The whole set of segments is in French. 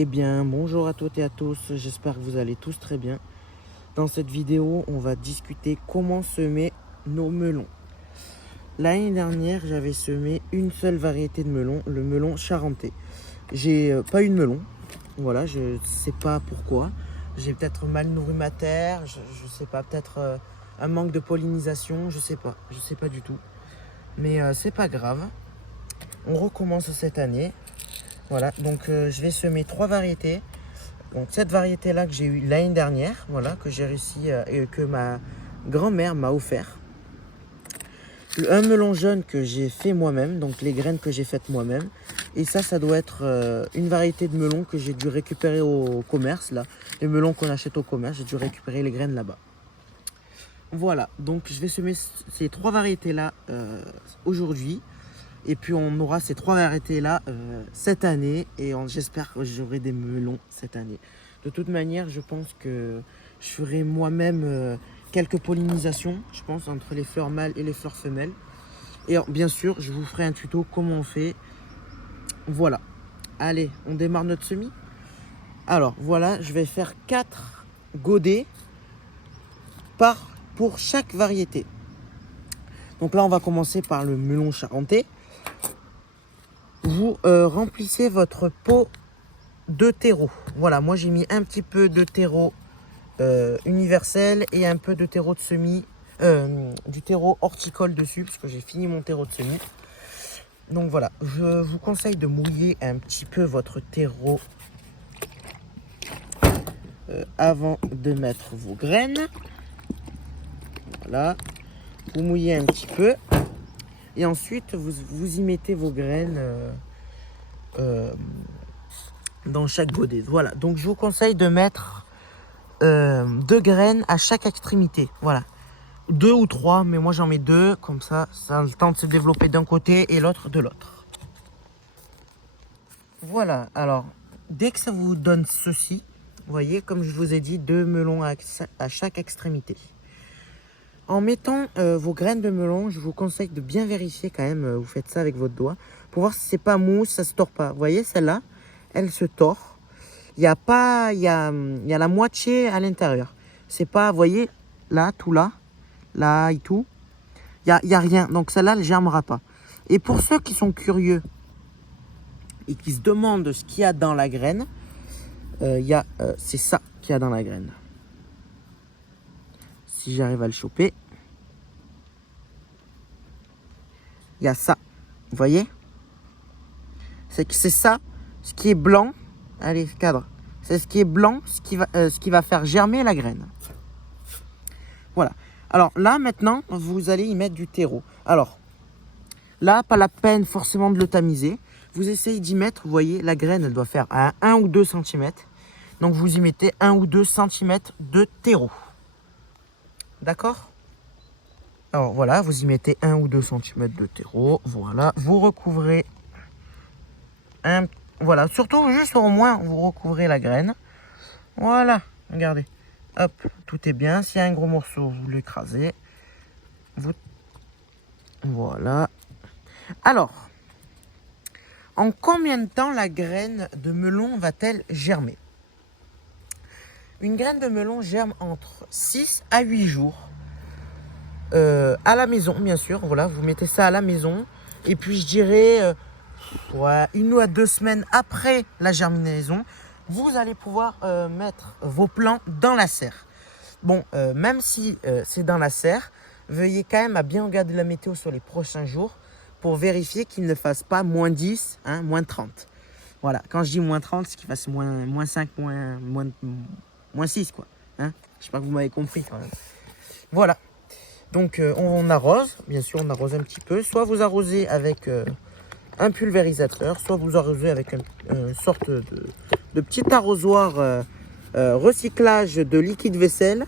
Eh bien, bonjour à toutes et à tous, j'espère que vous allez tous très bien. Dans cette vidéo, on va discuter comment semer nos melons. L'année dernière, j'avais semé une seule variété de melon, le melon charentais. J'ai pas eu de melon, voilà, je sais pas pourquoi. J'ai peut-être mal nourri ma terre, je sais pas, peut-être un manque de pollinisation, je sais pas du tout. Mais c'est pas grave, on recommence cette année. Voilà, donc je vais semer 3 variétés. Donc cette variété-là que j'ai eue l'année dernière, voilà, que j'ai réussi et que ma grand-mère m'a offert. Un melon jaune que j'ai fait moi-même, donc les graines que j'ai faites moi-même. Et ça doit être une variété de melon que j'ai dû récupérer au commerce, là. Les melons qu'on achète au commerce, j'ai dû récupérer les graines là-bas. Voilà, donc je vais semer ces 3 variétés-là aujourd'hui. Et puis on aura ces 3 variétés-là cette année. Et j'espère que j'aurai des melons cette année. De toute manière, je pense que je ferai moi-même quelques pollinisations, je pense, entre les fleurs mâles et les fleurs femelles. Et bien sûr, je vous ferai un tuto comment on fait. Voilà. Allez, on démarre notre semis. Alors, voilà, je vais faire 4 godets pour chaque variété. Donc là, on va commencer par le melon charentais. Vous remplissez votre pot de terreau. Voilà, moi j'ai mis un petit peu de terreau universel et un peu de terreau de semis, du terreau horticole dessus, parce que j'ai fini mon terreau de semis. Donc voilà, je vous conseille de mouiller un petit peu votre terreau avant de mettre vos graines. Voilà, vous mouillez un petit peu et ensuite vous y mettez vos graines dans chaque godet. Voilà, donc je vous conseille de mettre 2 graines à chaque extrémité. Voilà, 2 ou 3, mais moi j'en mets 2, comme ça a le temps de se développer d'un côté et l'autre de l'autre. Voilà, alors dès que ça vous donne ceci, vous voyez, comme je vous ai dit, 2 melons à chaque extrémité. En mettant vos graines de melon, je vous conseille de bien vérifier quand même, vous faites ça avec votre doigt, pour voir si c'est pas mou, si ça se tord pas. Vous voyez, celle-là, elle se tord. Il y a la moitié à l'intérieur. C'est pas, vous voyez, là, tout là, là et tout. Il y a rien. Donc celle-là, elle ne germera pas. Et pour ceux qui sont curieux et qui se demandent ce qu'il y a dans la graine, c'est ça qu'il y a dans la graine. Si j'arrive à le choper. Il y a ça. Vous voyez? C'est ça, ce qui est blanc. Allez, cadre. C'est ce qui est blanc, ce qui va faire germer la graine. Voilà. Alors là, maintenant, vous allez y mettre du terreau. Alors, là, pas la peine forcément de le tamiser. Vous essayez d'y mettre, vous voyez, la graine, elle doit faire à 1 ou 2 cm. Donc, vous y mettez 1 ou 2 cm de terreau. D'accord? Alors, voilà, vous y mettez 1 ou 2 cm de terreau. Voilà, vous recouvrez voilà, surtout juste au moins, vous recouvrez la graine. Voilà, regardez. Hop, tout est bien. S'il y a un gros morceau, vous l'écrasez. Voilà. Alors, en combien de temps la graine de melon va-t-elle germer? Une graine de melon germe entre 6 à 8 jours. À la maison, bien sûr. Voilà, vous mettez ça à la maison. Et puis, je dirais, 1 ou 2 semaines après la germinaison, vous allez pouvoir mettre vos plants dans la serre. Bon, même si c'est dans la serre, veuillez quand même à bien regarder la météo sur les prochains jours pour vérifier qu'il ne fasse pas moins 10, hein, moins 30. Voilà, quand je dis moins 30, c'est qu'il fasse moins 5, moins 6, quoi. Hein, j'espère que vous m'avez compris quand même. Voilà, donc on arrose, bien sûr, on arrose un petit peu. Soit vous arrosez avec un pulvérisateur, soit vous arrosez avec une sorte de petit arrosoir recyclage de liquide vaisselle.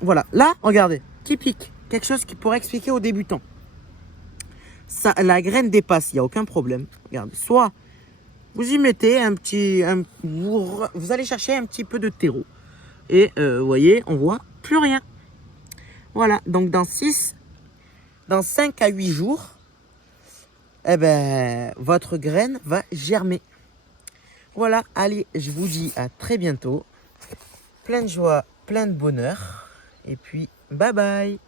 Voilà, là, regardez, typique, quelque chose qui pourrait expliquer aux débutants. Ça, la graine dépasse, il n'y a aucun problème. Regardez, soit vous y mettez vous allez chercher un petit peu de terreau. Et vous voyez, on voit plus rien. Voilà, donc dans 5 à 8 jours, eh ben, votre graine va germer. Voilà, allez, je vous dis à très bientôt. Plein de joie, plein de bonheur. Et puis, bye bye.